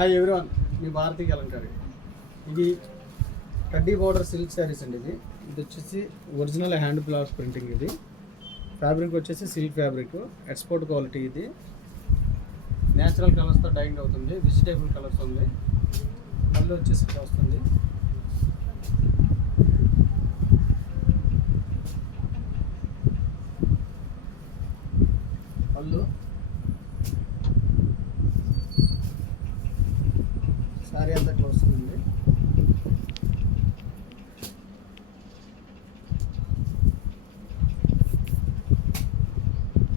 Hi everyone, మీ భారతీ కలంకారీ. ఇది కడ్డీ border silk saris అండి. ఇది వచ్చేసి ఒరిజినల్ హ్యాండ్ బ్లాక్ ప్రింటింగ్. ఇది ఫ్యాబ్రిక్ వచ్చేసి సిల్క్ ఫ్యాబ్రిక్, ఎక్స్పోర్ట్ క్వాలిటీ. ఇది న్యాచురల్ కలర్స్తో డైయింగ్ అవుతుంది, వెజిటేబుల్ కలర్స్ ఉంది. పళ్ళు వచ్చేసి ఇట్లా వస్తుంది. పళ్ళు సారీ అంతా ఇట్లా వస్తుందండి.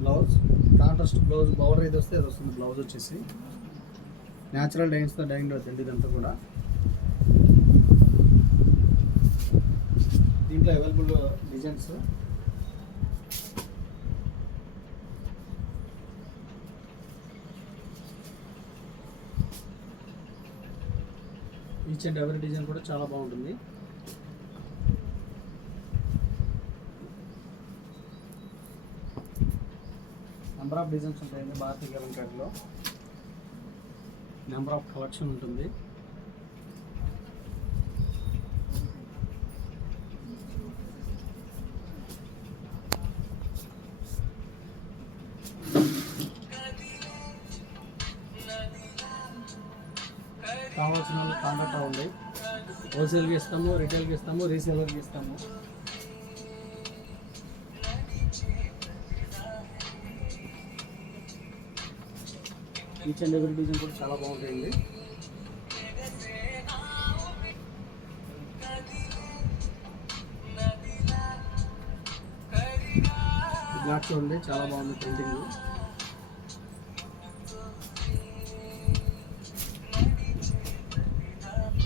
బ్లౌజ్ కాంట్రాస్ట్ బ్లౌజ్, బౌడర్ ఇది వస్తే అది వస్తుంది. బ్లౌజ్ వచ్చేసి న్యాచురల్ డైన్స్తో డైంగ్ అవుతుంది. ఇదంతా కూడా దీంట్లో available designs. Each and every design కూడా చాలా బాగుంటుంది. నెంబర్ ఆఫ్ డిజైన్స్ ఉంటాయండి భారతీ కలంకారీలో. నెంబర్ ఆఫ్ కలెక్షన్ ఉంటుంది. కావాల్సిన వాళ్ళు కాంటాక్ట్ అవ్వండి. హోల్సేల్కి ఇస్తాము, రిటైల్కి ఇస్తాము, రీసేలర్కి ఇస్తాము. ఈచ్ అండ్ ఎవరీ డిజైన్ కూడా చాలా బాగుంటాయండి. బ్లాక్ చూడండి, చాలా బాగుంది printing.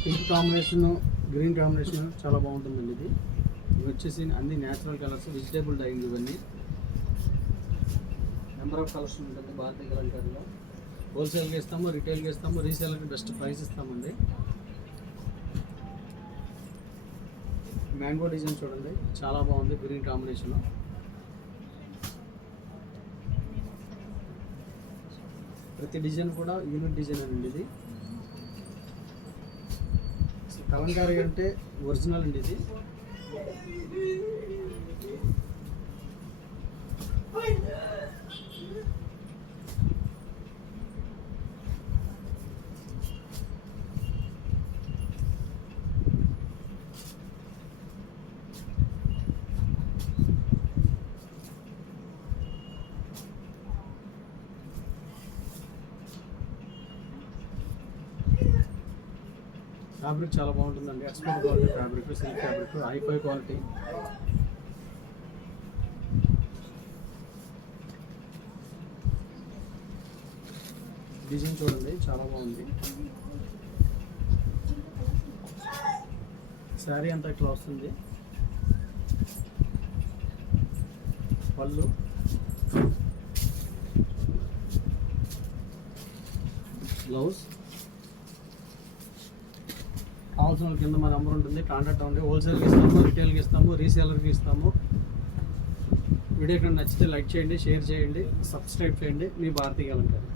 Pink combination, green combination చాలా బాగుంటుందండి. ఇది వచ్చేసి అన్ని న్యాచురల్ కలర్స్, వెజిటేబుల్ డైయింగ్. ఇవన్నీ నెంబర్ ఆఫ్ కలర్స్ ఉంటుంది భారతీ కలంకారీలో. హోల్సేల్గా ఇస్తాము, రిటైల్గా ఇస్తాము, రీసేలర్కి బెస్ట్ ప్రైస్ ఇస్తామండి. మ్యాంగో డిజైన్ చూడండి, చాలా బాగుంది గ్రీన్ కాంబినేషన్. ప్రతి డిజైన్ కూడా యూనిక్ డిజైన్ అండి. ఇది కలంకారీ అంటే ఒరిజినల్ అండి. ఇది ఫ్యాబ్రిక్ చాలా బాగుంటుందండి. Export quality fabric, silk fabric, hifi quality. Design చూడండి, చాలా బాగుంది. శారీ అంతా ఇట్లా వస్తుంది. పళ్ళు, బ్లౌజ్. కావాల్సిన కింద మా నెంబర్ ఉంటుంది, కాంటాక్ట్ అవ్వండి. హోల్సేల్కి ఇస్తాము, రిటైల్కి ఇస్తాము, రీసేలర్కి ఇస్తాము. వీడియో ఇక్కడ నచ్చితే లైక్ చేయండి, షేర్ చేయండి, సబ్స్క్రైబ్ చేయండి. మీ భారతీ కలంకారీ.